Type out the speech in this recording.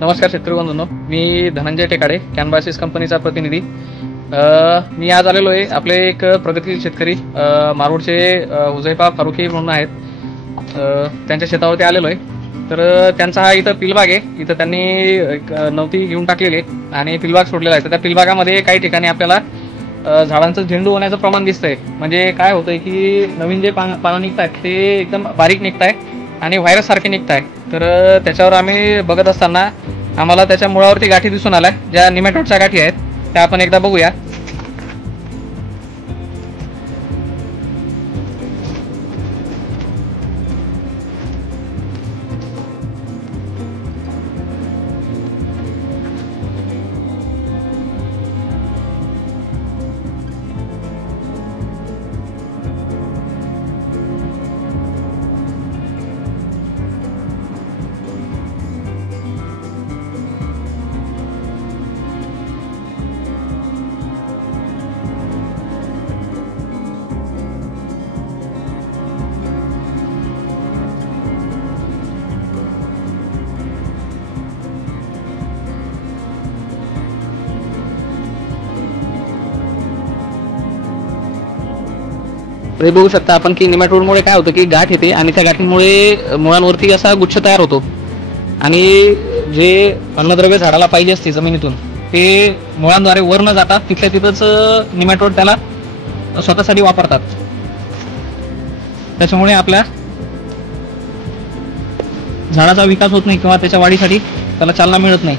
नमस्कार शेतकरी बंधूंनो, मी धनंजय टेकाडे, कॅनव्हासिस कंपनीचा प्रतिनिधी। मी आज आलेलो आहे आपले एक प्रगतशील शेतकरी मारूडचे हुजैफा फारुकी म्हणून आहेत, त्यांच्या शेतावरती आलेलो आहे। तर त्यांचा हा इथं पिलबाग आहे, इथं त्यांनी एक नवती घेऊन टाकलेली आहे आणि पिलबाग सोडलेला आहे। तर त्या पिलबागामध्ये काही ठिकाणी आपल्याला झाडांचं झेंडू होण्याचं प्रमाण दिसतंय। म्हणजे काय होतंय की नवीन जे पानं निघतात ते एकदम बारीक निघताय आणि व्हायरस सारखे निघताय। तर त्याच्यावर आम्ही बघत असताना आम्हाला त्याच्या मुळावरती गाठी दिसून आल्या, ज्या निमॅटोडच्या गाठी आहेत त्या आपण एकदा बघूया। हे बघू शकता आपण की निमॅटोडमुळे काय होतं की गाठ येते आणि त्या गाठींमुळे मुळांवरती असा गुच्छ तयार होतो आणि जे अन्नद्रव्य झाडाला पाहिजे असते जमिनीतून ते मुळांद्वारे वर न जाता तिथल्या तिथंच निमॅटोड त्याला स्वतःसाठी वापरतात। त्याच्यामुळे आपल्या झाडाचा विकास होत नाही किंवा त्याच्या वाढीसाठी त्याला चालना मिळत नाही।